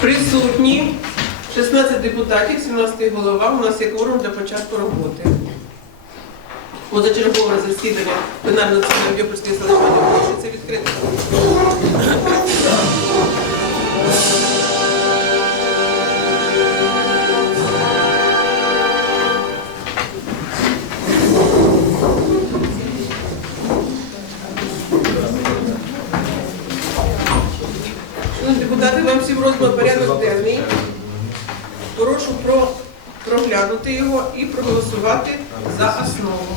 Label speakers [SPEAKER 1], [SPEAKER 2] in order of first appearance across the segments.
[SPEAKER 1] Присутні 16 депутатів, 17 голова. У нас є кворум для початку роботи. Позачергове засідання пленарного засідання Дніпровської селищної це відкрите. Депутати, вам всім розклад порядок денний. Прошу про, проглянути його і проголосувати за основу.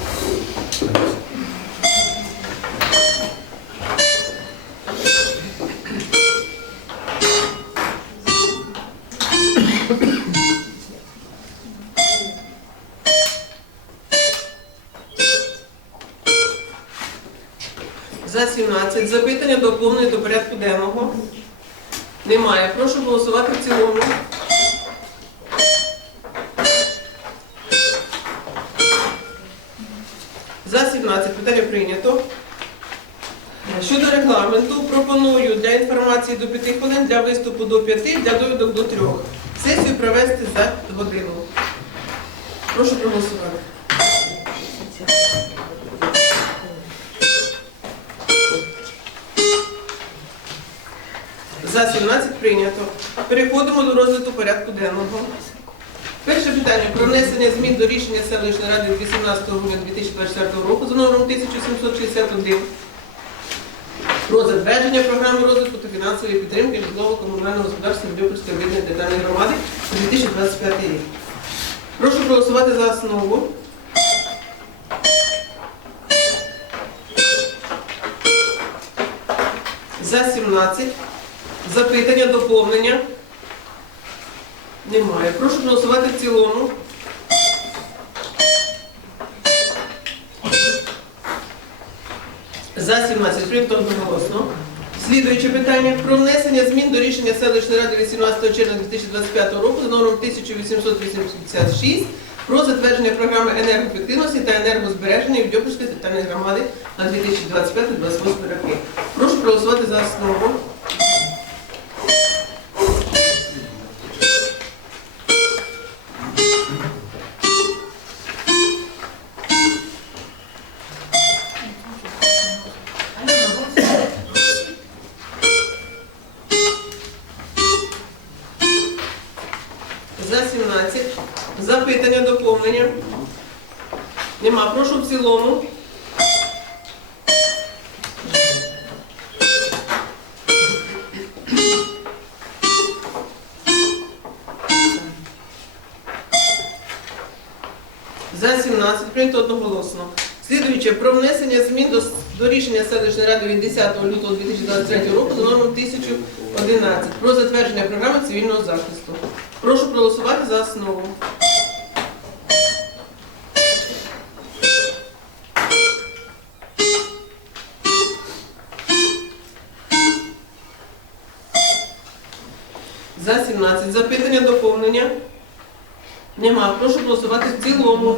[SPEAKER 1] За 17. Запитання доповнення. Немає. Прошу голосувати в цілому. За 17 питання прийнято. Щодо регламенту, пропоную для інформації до 5 хвилин, для виступу до 5, для довідок до 3. Сесію провести За 17 прийнято. Переходимо до розгляду порядку денного. Перше питання про внесення змін до рішення селищної ради від 18 грудня 2024 року за номером 1761 про затвердження програми розвитку та фінансової підтримки житлово-комунального господарства Дніпровської об'єднаної територіальної громади на 2025 рік. Прошу проголосувати за основу. За 17. Запитання, доповнення. Немає. Прошу голосувати в цілому. За 17. Прийнято одноголосно. Слідуюче питання про внесення змін до рішення селищної ради 18 червня 2025 року за номером 1886 про затвердження програми енергоефективності та енергозбереження Відьопольської територіальної громади на 2025-2028 роки. Прошу проголосувати за основу. За 17. Прийнято одноголосно. Слідуюче про внесення змін до, до рішення селищної ради від 10 лютого 2023 року за номером 1011 про затвердження програми цивільного захисту. Прошу проголосувати за основу. За 17. Запитання, доповнення. Нема. Прошу голосувати в цілому.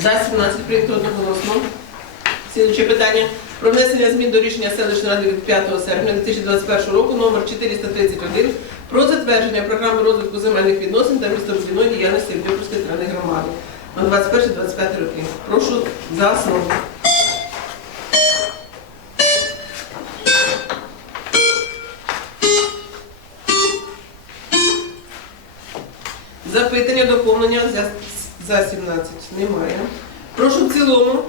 [SPEAKER 1] За 17 прийнято одноголосно. Слідуюче питання. Про внесення змін до рішення селищної ради від 5 серпня 2021 року номер 431 про затвердження програми розвитку земельних відносин та містобудівної діяльності Дніпровської територіальної громади на 21-25 роки. Прошу за основу. Запитання, доповнення за, за 17 немає. Прошу в цілому.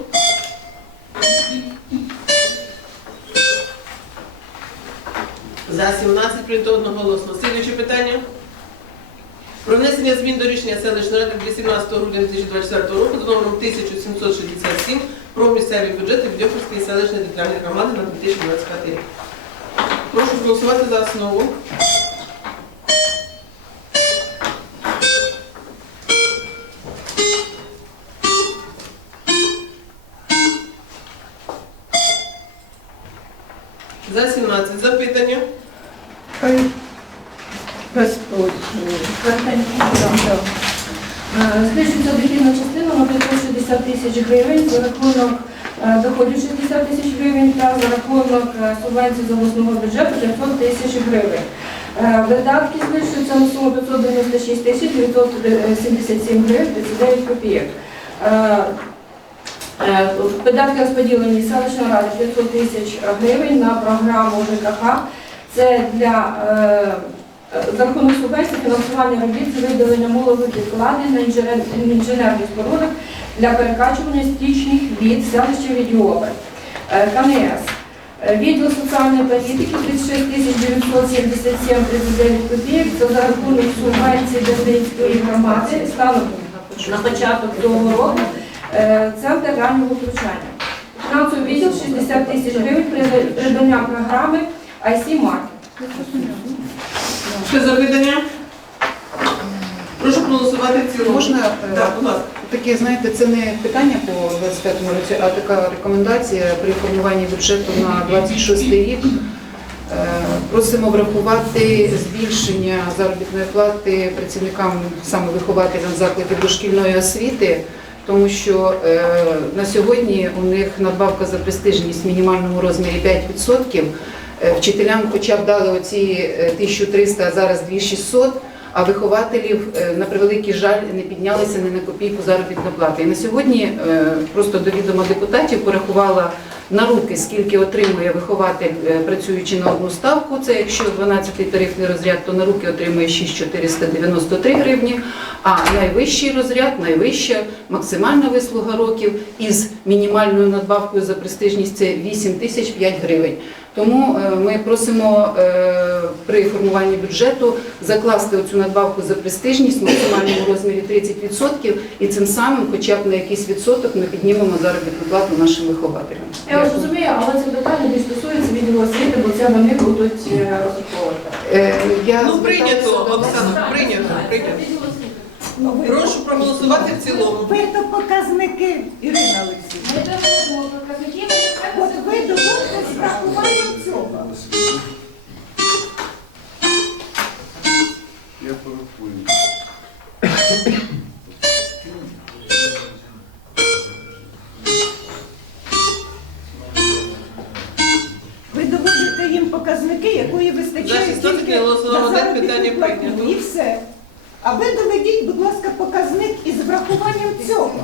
[SPEAKER 1] За 17 прийнято одноголосно. Слідуюче питання. Про внесення змін до рішення селищної ради 18 грудня 2024 року за номером 1767 про місцеві бюджети Бідьохівської селищної територіальної громади на 2025 рік. Прошу голосувати за основу. За 17 запитання.
[SPEAKER 2] Збільшується дохідна частина на 560 тисяч гривень за рахунок е, доходів 60 тисяч гривень та за рахунок е, субвенцій з обласного бюджету 500 тисяч гривень. Е, Видатки збільшуються на суму 596 тисяч 977 гривень 39 копійок. Е, е, Видатки розподілені селищної ради 500 тисяч гривень на програму ЖКХ. Це для е, е, за рахунок субвенції фінансування робіт з виділення молових відкладень на інженерних спорудах для перекачування стічних від селища Відьове. Е, КНС. Е, Відділ соціальної політики 36 тисяч 977 39 копійок. Це за рахунок субвенції Бердинської громади станом на початок цього року. Е, Центр раннього втручання. Фінансовий відділ 60 тисяч гривень при придбання програми IC Market.
[SPEAKER 1] Ще запитання? Прошу проголосувати в цілому.
[SPEAKER 3] Можна е,
[SPEAKER 1] Так, будь ласка.
[SPEAKER 3] таке, знаєте, це не питання по 25-му році, а така рекомендація при формуванні бюджету на 26 рік. Е, Просимо врахувати збільшення заробітної плати працівникам, саме вихователям закладів дошкільної освіти, тому що е, на сьогодні у них надбавка за престижність в мінімальному розмірі 5%. Е, Вчителям хоча б дали оці е, 1300, а зараз 2600, а вихователів, е, на превеликий жаль, не піднялися ні на копійку заробітної плати. І на сьогодні е, просто до відома депутатів порахувала на руки, скільки отримує вихователь, е, працюючи на одну ставку. Це якщо 12-й тарифний розряд, то на руки отримує 6493 гривні, а найвищий розряд, найвища максимальна вислуга років із мінімальною надбавкою за престижність це 8 тисяч 5 гривень. Тому е, ми просимо е, при формуванні бюджету закласти оцю надбавку за престижність в максимальному розмірі 30% і цим самим, хоча б на якийсь відсоток, ми піднімемо заробітну плату нашим вихователям.
[SPEAKER 2] Я вас розумію, але це питання не стосується відділу освіти, бо це вони будуть е, розраховувати.
[SPEAKER 3] Я
[SPEAKER 1] Ну прийнято, Оксана, прийнято, прийнято.
[SPEAKER 4] Ну,
[SPEAKER 1] Прошу проголосувати в цілому.
[SPEAKER 4] Ви то показники, Ірина Олексійовна.
[SPEAKER 2] Ми доводимо показників,
[SPEAKER 4] От ви доводите з врахуванням цього.
[SPEAKER 5] Я порахую.
[SPEAKER 4] Ви доводите їм показники, якої вистачає
[SPEAKER 1] 16
[SPEAKER 4] тільки на заробітну
[SPEAKER 1] питання прийнято.
[SPEAKER 4] І все. А ви доведіть, будь ласка, показник із врахуванням цього.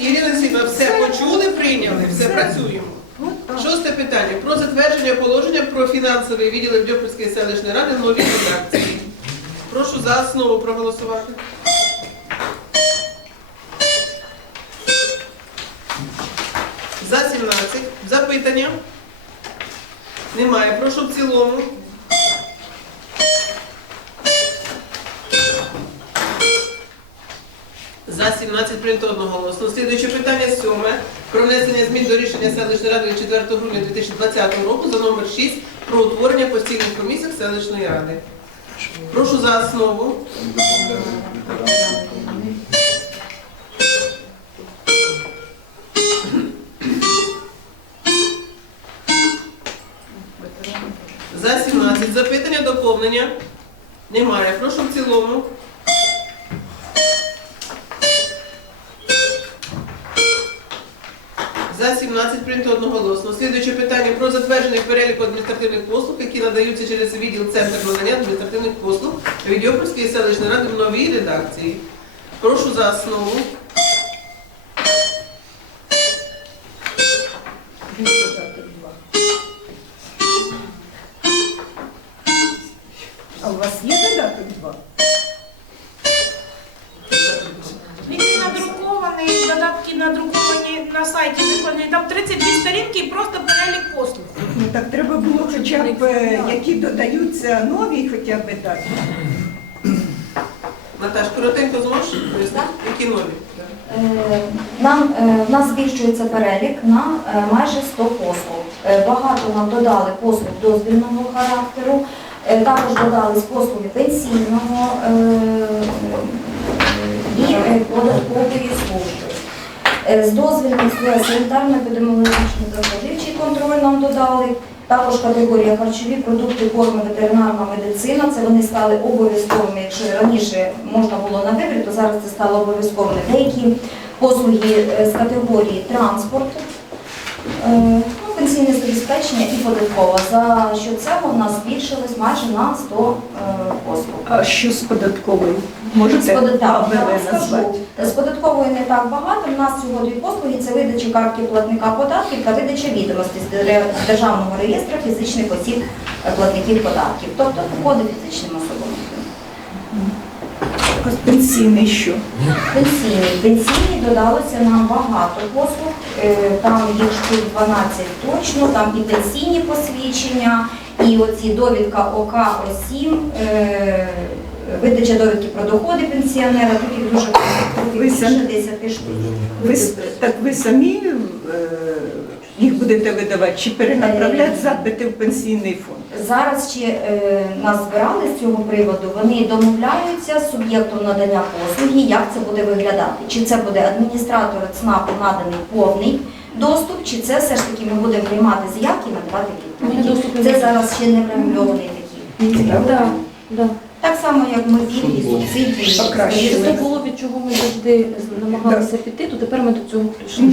[SPEAKER 1] Ірина Олексійовна, все почули, прийняли, все працюємо.
[SPEAKER 4] От так.
[SPEAKER 1] Шосте питання. Про затвердження положення про фінансовий відділ Дьопольської селищної ради в новій редакції. Прошу за основу проголосувати. За 17. Запитання? Немає. Прошу в цілому. За 17 прийнято одноголосно. Слідуюче питання сьоме. Про внесення змін до рішення селищної ради від 4 грудня 2020 року за номер 6 про утворення постійних комісій селищної ради. Прошу за основу. За 17. Запитання, доповнення? Немає. Прошу в цілому. Прийнято одноголосно. Слідуюче питання про затвердження переліку адміністративних послуг, які надаються через відділ Центр надання адміністративних послуг від Відьопольської селищної ради в новій редакції. Прошу за основу.
[SPEAKER 6] В нас збільшується перелік на е, майже 100 послуг. Е, Багато нам додали послуг дозвільного характеру, е, також додались послуги пенсійного і податкової служби. З дозвільних санітарно-епідеміологічний та споживчий контроль нам додали, Також категорія харчові продукти, корми, ветеринарна медицина. Це вони стали обов'язковими. Якщо раніше можна було на вибір, то зараз це стало обов'язковими. Деякі послуги е, з категорії транспорт, е, ну, пенсійне забезпечення і податкова. За що цього в нас збільшилось майже на 100 е, послуг.
[SPEAKER 4] А що з податковою? Можете назвати?
[SPEAKER 6] З податкової не так багато. У нас всього дві послуги це видача картки платника податків та видача відомостей з державного реєстру фізичних осіб платників податків, тобто доходи фізичним особам.
[SPEAKER 4] Пенсійний що?
[SPEAKER 6] Пенсійний. Пенсійний додалося нам багато послуг, е, там їх штук 12 точно, там і пенсійні посвідчення, і оці довідка ОК О7, е, видача довідки про доходи пенсіонера, тут їх дуже більше 10 штук.
[SPEAKER 4] Ви, так ви самі е, їх будете видавати чи перенаправляти запити в пенсійний фонд?
[SPEAKER 6] Зараз ще е, нас збирали з цього приводу, вони домовляються з суб'єктом надання послуги, як це буде виглядати. Чи це буде адміністратор ЦНАПу наданий повний доступ, чи це все ж таки ми будемо приймати заявки і надавати відповіді. Це зараз ще не врегульований такий.
[SPEAKER 2] Да, да.
[SPEAKER 6] Так само, як ми пільги, субсидії.
[SPEAKER 2] Було від чого ми завжди намагалися піти, то тепер ми до цього прийшли.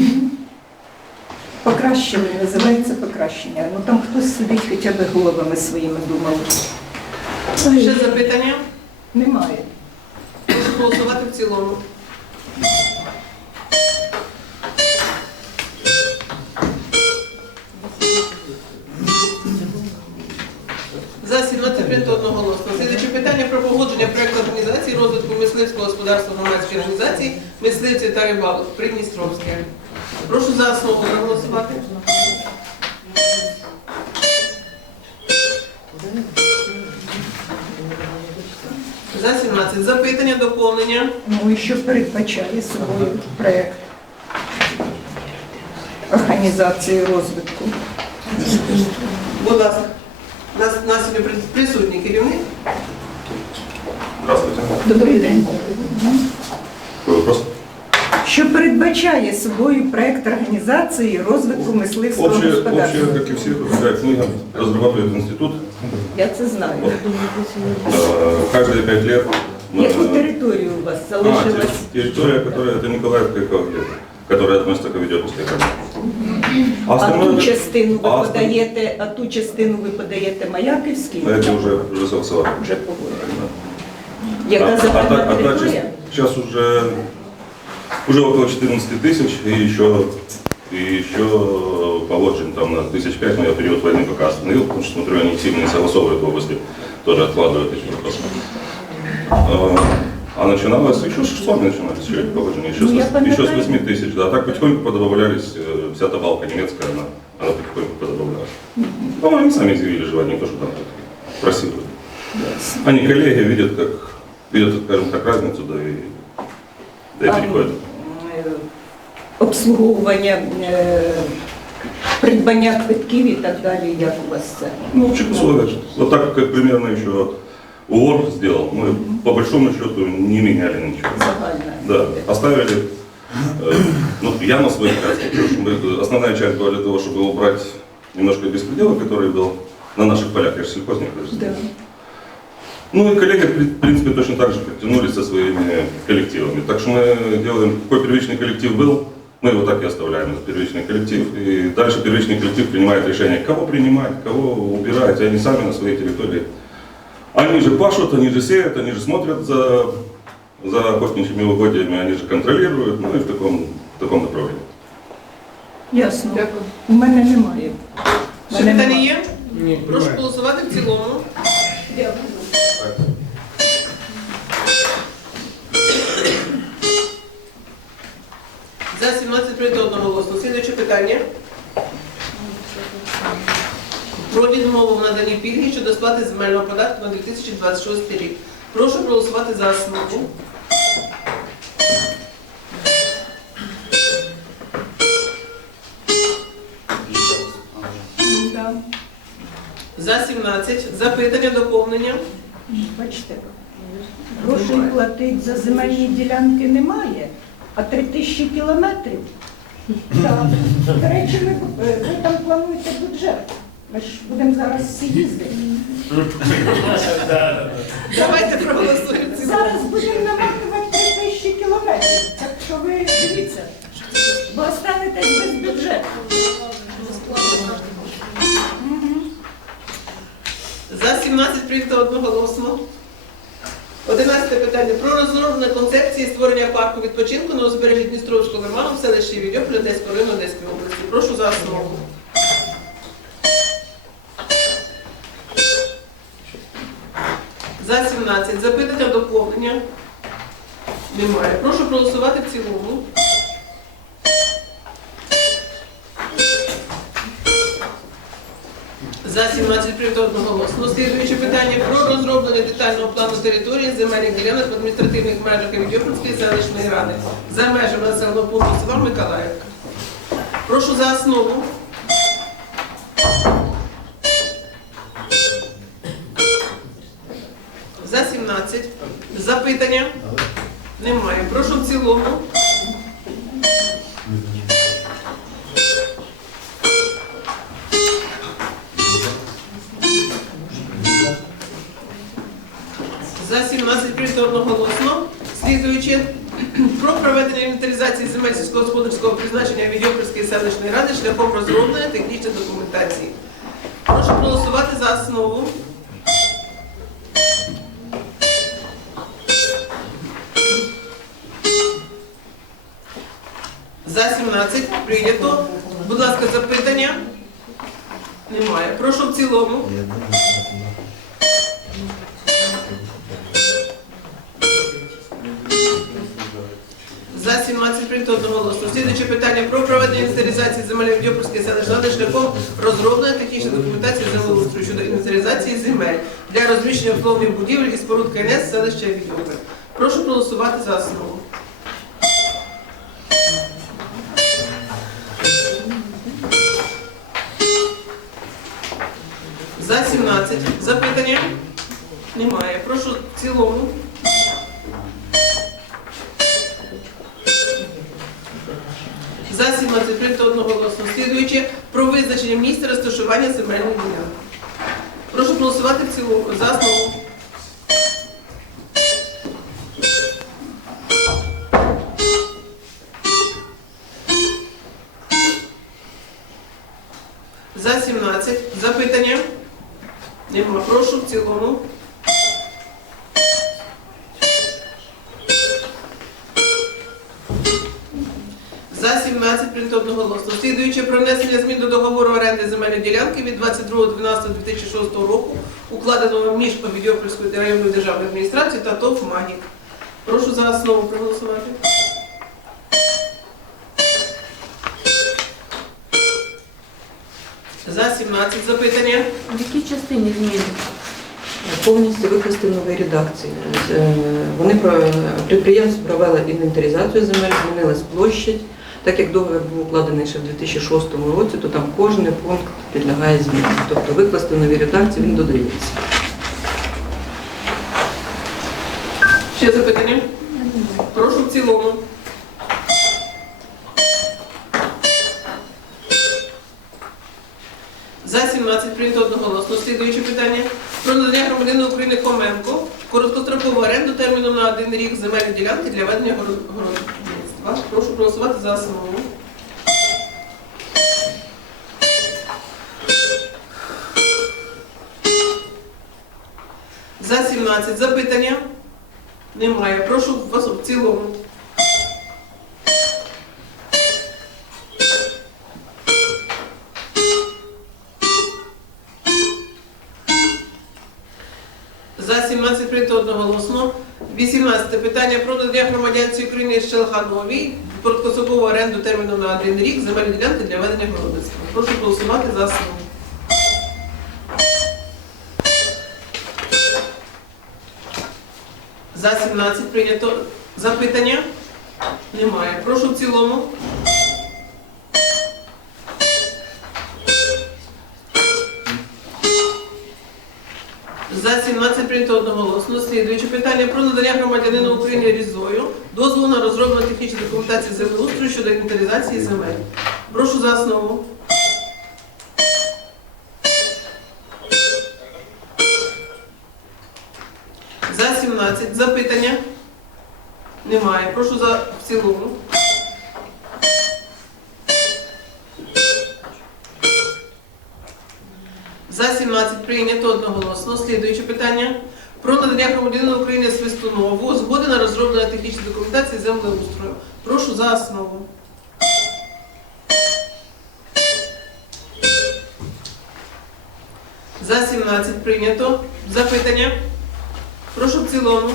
[SPEAKER 4] Покращення, називається покращення. Ну там хтось сидить хоча б головами своїми думав.
[SPEAKER 1] Ще запитання?
[SPEAKER 4] Немає.
[SPEAKER 1] Можу голосувати в цілому. Прийнято одноголосно. Слідуюче питання про погодження проекту організації розвитку мисливського господарства громадської організації мисливців та рибалок Придністровське. Прошу за основу проголосувати. За 17. Запитання, доповнення.
[SPEAKER 4] Ну і що передбачає собою проєкт організації розвитку?
[SPEAKER 1] Будь ласка У нас, у нас сьогодні при- присутній керівник.
[SPEAKER 5] Здравствуйте.
[SPEAKER 4] Добрий день.
[SPEAKER 5] Какой вопрос?
[SPEAKER 4] Що передбачає собою проєкт організації розвитку мисливського
[SPEAKER 5] Общее,
[SPEAKER 4] господарства?
[SPEAKER 5] общее, как и все, какая книга разрабатывает институт.
[SPEAKER 4] Я це знаю.
[SPEAKER 5] Э, Каждые пять лет мы...
[SPEAKER 4] Яку територію у вас
[SPEAKER 5] А,
[SPEAKER 4] залишилась?
[SPEAKER 5] те- территория, которая это Николаевская коллега, которая относится к Авидиопольской границе. А
[SPEAKER 4] А
[SPEAKER 5] остальное,
[SPEAKER 4] ту частину ви
[SPEAKER 5] а остальное-
[SPEAKER 4] подаєте, а ту частину ви подаєте Маяківській?
[SPEAKER 5] на это уже, уже согласовали.
[SPEAKER 4] Вже погодили.
[SPEAKER 5] А,
[SPEAKER 4] Яка
[SPEAKER 5] а,
[SPEAKER 4] загальна
[SPEAKER 5] та- а та
[SPEAKER 4] територія?
[SPEAKER 5] часть- сейчас уже, уже около 14 тысяч и еще, и еще положен там на тысяч пять, но я период войны пока остановил, потому что смотрю, они сильно не согласовывают в области, тоже откладывают эти вопросы. А, А начиналось, еще с 600 начиналось, еще эти положения, еще,
[SPEAKER 4] Ну,
[SPEAKER 5] с,
[SPEAKER 4] я
[SPEAKER 5] вос- еще с
[SPEAKER 4] пам'ятаю.
[SPEAKER 5] 8 тысяч, да, так потихоньку подобавлялись, э, вся та балка немецкая, она, она потихоньку подобавлялась. Ну, они сами изъявили желание, не то, что там как просили. Они коллеги видят, как, видят, скажем так, разницу, да и, да и
[SPEAKER 4] А,
[SPEAKER 5] переходят.
[SPEAKER 4] е, Обслуговування, е, придбання квитків і так далі, як у вас це?
[SPEAKER 5] Ну, в общих условиях. Вот так, как примерно еще УОР сделал, мы по большому счету не меняли ничего. Да, оставили, э, ну, я на свой взгляд, мы- основная часть была для того, чтобы убрать немножко беспредела, который был на наших полях, я же сельхозник. я же
[SPEAKER 4] Да.
[SPEAKER 5] Ну и коллеги, в принципе, точно так же подтянулись со своими коллективами. Так что мы делаем, какой первичный коллектив был, мы его так и оставляем, этот первичный коллектив. И дальше первичный коллектив принимает решение, кого принимать, кого убирать, и они сами на своей территории. Они же пашут, они же сеют, они же смотрят за, за охотничьими угодьями, они же контролируют, ну и в таком, в таком направлении.
[SPEAKER 4] Ясно. У мене немає. Мене
[SPEAKER 1] питання
[SPEAKER 4] немає.
[SPEAKER 1] є? Прошу голосувати в цілому. За 17 прийнято одноголосно. Слідуюче питання. Про відмову в наданні пільги щодо сплати земельного податку на 2026 рік. Прошу проголосувати за основу. За 17. Запитання, доповнення.
[SPEAKER 4] Бачите, грошей платить за земельні ділянки немає, а три тисячі кілометрів. Так. До речі, ви, ви там плануєте бюджет Ми ж будемо зараз всі їздити.
[SPEAKER 1] Давайте проголосуємо.
[SPEAKER 4] Зараз будемо наматувати 3 тисячі кілометрів. Так що ви дивіться, бо останетесь без бюджету.
[SPEAKER 1] За 17 прийнято одноголосно. Одинадцяте питання про розроблення концепції створення парку відпочинку на узбережжі Дністровського лиману в селищі Відьополь Одеського району Одеської області. Прошу за основу. За 17. Запитання доповнення. Немає. Прошу проголосувати в цілому. За 17 прийнято одноголосно. Слідуюче питання про розроблення детального плану території земельних ділянок в адміністративних межах Відьопольської селищної ради за межами населеного пункту села Миколаївка. Прошу за основу. Запитання? Немає. Прошу в цілому. За-17 прийнято. Будь ласка, запитання? Немає. Прошу в цілому. За 17 прийнято одноголосно. Слідуюче питання про проведення інвентаризації земель Дьопорської селищної шляхом розробленої технічної документації землеустрою щодо інвентаризації земель для розміщення впловних будівель і споруд КНС селища Відьопи. Прошу проголосувати за основу. 23, та одноголосно. Слідуючи про визначення місця розташування земельних ділянок. Прошу голосувати в цілому за основу. За 17 запитання. В
[SPEAKER 7] якій частині зміни? Повністю викласти в новій редакції. Е, Вони підприємство провели інвентаризацію земель, змінилась площадь. Так як договір був укладений ще в 2006 році, то там кожен пункт підлягає зміні. Тобто викласти в новій редакції він додається.
[SPEAKER 1] Ще запитання? Прошу в цілому. За 17 прийнято одноголосно. Слідуюче питання. Про надання громадянину України Коменко короткострокову оренду терміном один ділянки для ведення горо- городництва. Прошу проголосувати за основу. За 17 запитання. Немає. Прошу вас в цілому. Питання про надання громадянці України Щелхановій короткособову оренду терміну на один рік земельні ділянки для ведення городництва. Прошу голосувати за основу. За 17 прийнято запитання. Немає. Прошу в цілому. За-17 прийнято одноголосно. Слідуюче питання про надання громадянину України різою дозволу на розроблення технічної документації землеустрою щодо інвентаризації земель. Прошу за основу. За 17. Запитання? Немає. Прошу за в цілому. За 17 прийнято одноголосно. Слідуюче питання. Про надання громадянину України Свистунову згоди на розроблення технічної документації землеустрою. Прошу за основу. За 17 прийнято. Запитання. Прошу в цілому.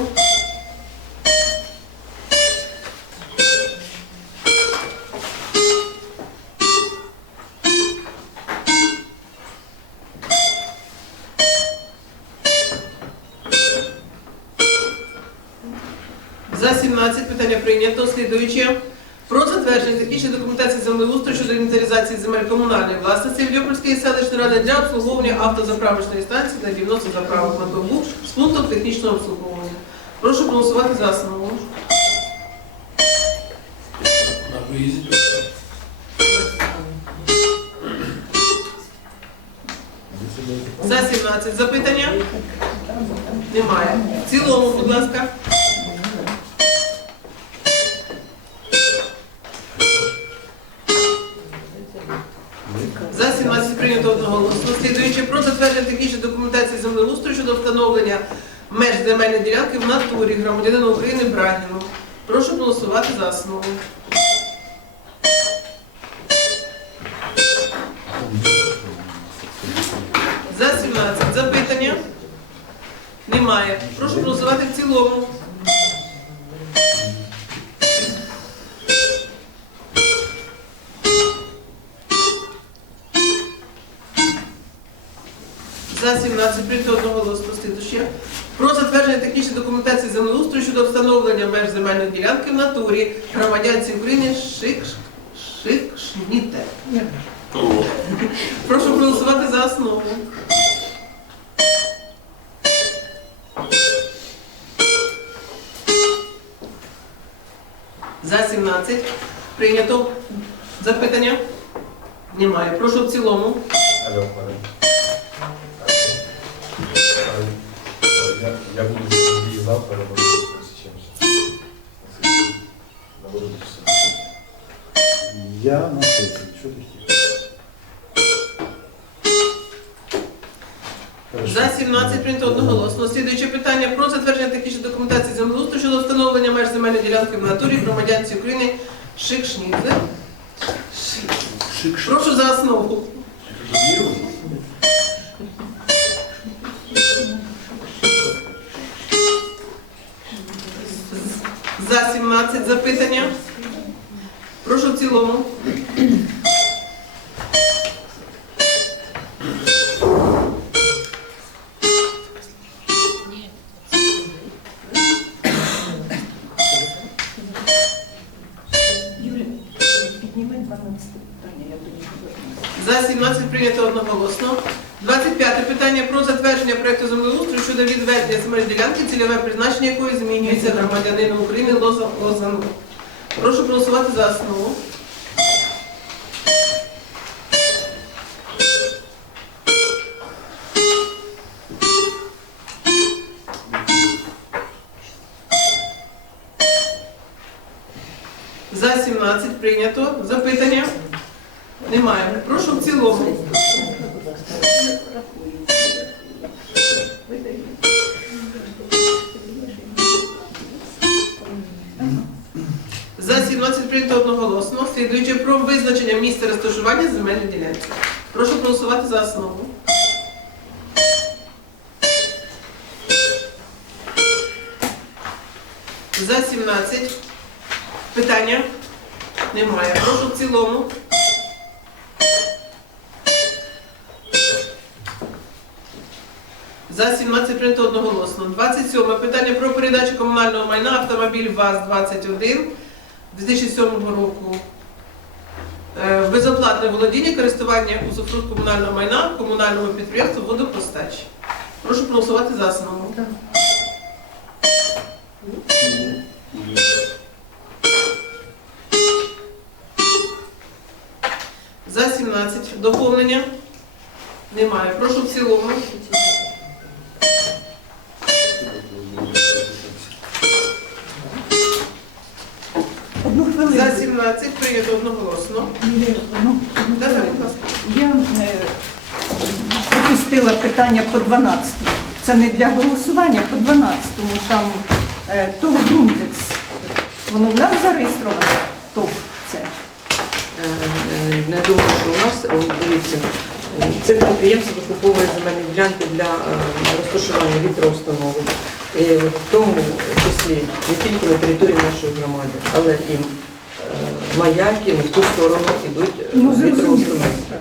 [SPEAKER 1] За 17 питання прийнято. Слідуюче. Про затвердження технічної документації землеустрою щодо інвентаризації земель комунальної власності Вільопольської селищної ради для обслуговування автозаправочної станції на 90 заправок на добу з пунктом технічного обслуговування. Прошу голосувати за основу.
[SPEAKER 8] На виїзді.
[SPEAKER 1] Встановлення меж земельної ділянки в натурі громадянина України Брагіну. Прошу голосувати за основу. За 17 запитання? Немає. Прошу голосувати в цілому. За 17 прийнято одноголосно слідуще. Про затвердження технічної документації землеустрою щодо встановлення меж земельної ділянки в натурі громадянці України Шик Шикшніте. Прошу проголосувати за основу. За 17. Прийнято. Запитання? Немає. Прошу в цілому.
[SPEAKER 9] Алло, Я, я буду и завтра часа. Я на сессии. Что ты Хорошо.
[SPEAKER 1] За 17 прийнято одноголосно. Слідуюче питання про затвердження технічної документації землеустрою щодо встановлення меж земельної ділянки в натурі громадянці України Шикшнідзе. Прошу за основу. За земельної ділянки, цільове призначення якої змінюється громадянином України Лоза Лозану. Прошу голосувати за основу. За 17 прийнято одноголосно. Слідуючи про визначення місця розташування земельної ділянки. Прошу проголосувати за основу. За 17. Питання? Немає. Прошу в цілому. За 17 прийнято одноголосно. 27 питання про передачу комунального майна автомобіль ВАЗ-21 2007 року. Е, Безоплатне володіння, користування усуфрут комунального майна комунальному підприємству водопостач. Прошу проголосувати за основу. За 17. Доповнення? Немає. Прошу в цілому.
[SPEAKER 4] Питання по 12. Це не для голосування, по 12-му там е, ТОВ Грунтекс. Воно в нас зареєстровано, ТОВ це.
[SPEAKER 7] Е, Не думаю, що у нас, о, дивіться, е, це підприємство викуповує земельні ділянки для е, розташування вітроустановок, І в тому числі не тільки на території нашої громади, але і е, маяки в ту сторону йдуть е,
[SPEAKER 4] Ну, зрозуміло.
[SPEAKER 7] вітроустановки.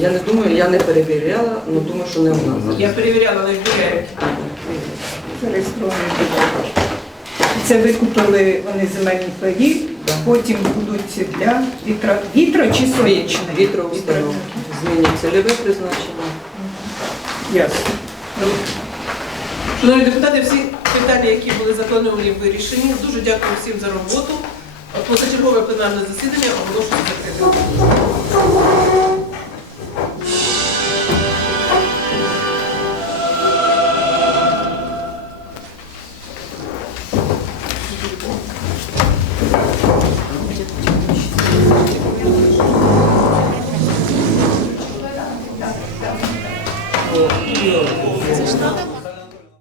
[SPEAKER 7] Я не думаю, я не перевіряла, але думаю, що не у нас.
[SPEAKER 1] Я перевіряла.
[SPEAKER 4] Зареєстрований договір. Це викупили вони земельні паї, потім будуть для вітро, вітро чи сонячне?
[SPEAKER 7] Вітроустановки. Змінять цільове призначення.
[SPEAKER 4] Ясно.
[SPEAKER 1] Шановні депутати, всі питання, які були заплановані, вирішені. Дуже дякую всім за роботу. Позачергове пленарне засідання оголошую закритим.